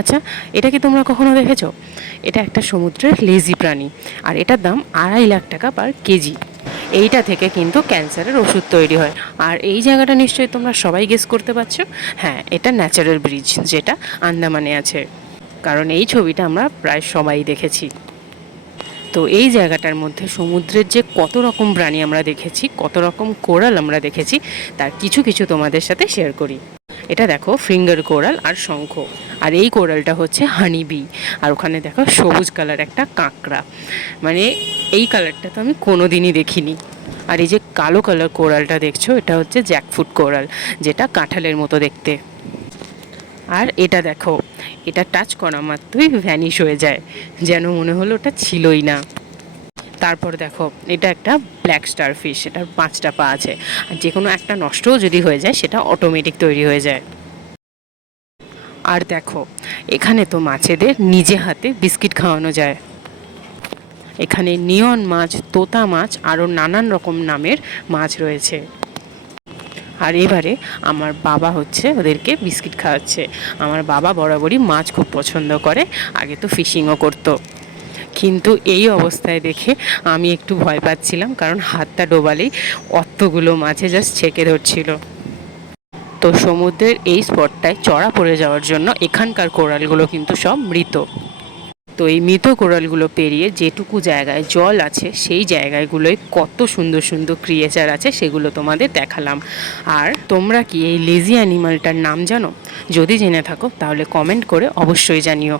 আচ্ছা, এটা কি তোমরা কখনো দেখেছো? এটা একটা সমুদ্রের লেজি প্রাণী, আর এটার দাম 2.5 লাখ টাকা পার কেজি। এইটা থেকে কিন্তু ক্যান্সারের ওষুধ তৈরি হয়। আর এই জায়গাটা নিশ্চয়ই তোমরা সবাই গেস করতে পারছো। হ্যাঁ, এটা ন্যাচারাল ব্রিজ, যেটা আন্দামানে আছে। কারণ এই ছবিটা আমরা প্রায় সবাই দেখেছি। তো এই জায়গাটার মধ্যে সমুদ্রের যে কত রকম প্রাণী আমরা দেখেছি, কত রকম কোরাল আমরা দেখেছি, তার কিছু কিছু তোমাদের সাথে শেয়ার করি। এটা দেখো ফিঙ্গার কোরাল আর শঙ্খ। আর এই কোরালটা হচ্ছে হানি বি। আর ওখানে দেখো সবুজ কালার একটা কাঁকড়া। মানে এই কালারটা তো আমি কোনো দিনই দেখিনি। আর এই যে কালো কালার কোরালটা দেখছো, এটা হচ্ছে জ্যাকফ্রুট কোরাল, যেটা কাঁঠালের মতো দেখতে। আর এটা দেখো, এটা টাচ করা মাত্রই ভ্যানিশ হয়ে যায়, যেন মনে হলো ওটা ছিলই না। তারপর দেখো, এটা একটা ব্ল্যাক স্টার ফিশ, এটার 5টা পা আছে। আর যে কোনো একটা নষ্টও যদি হয়ে যায়, সেটা অটোমেটিক তৈরি হয়ে যায়। আর দেখো, এখানে তো মাছেদের নিজে হাতে বিস্কিট খাওয়ানো যায়। এখানে নিয়ন মাছ, তোতা মাছ, আরও নানান রকম নামের মাছ রয়েছে। আর এবারে আমার বাবা হচ্ছে ওদেরকে বিস্কিট খাওয়াচ্ছে। আমার বাবা বরাবরই মাছ খুব পছন্দ করে, আগে তো ফিশিংও করতো। কিন্তু এই অবস্থায় দেখে আমি একটু ভয় পাচ্ছিলাম, কারণ হাতটা ডোবালেই অতগুলো মাছে জাস্ট ছেঁকে ধরছিল। তো সমুদ্রের এই স্পটটায় চড়া পড়ে যাওয়ার জন্য এখানকার কোরালগুলো কিন্তু সব মৃত। তো এই মৃত কোরালগুলো পেরিয়ে যেটুকু জায়গায় জল আছে, সেই জায়গাগুলোয় কত সুন্দর সুন্দর ক্রিয়েচার আছে, সেগুলো তোমাদের দেখালাম। আর তোমরা কি এই লেজি অ্যানিমালটার নাম জানো? যদি জেনে থাকো তাহলে কমেন্ট করে অবশ্যই জানিও।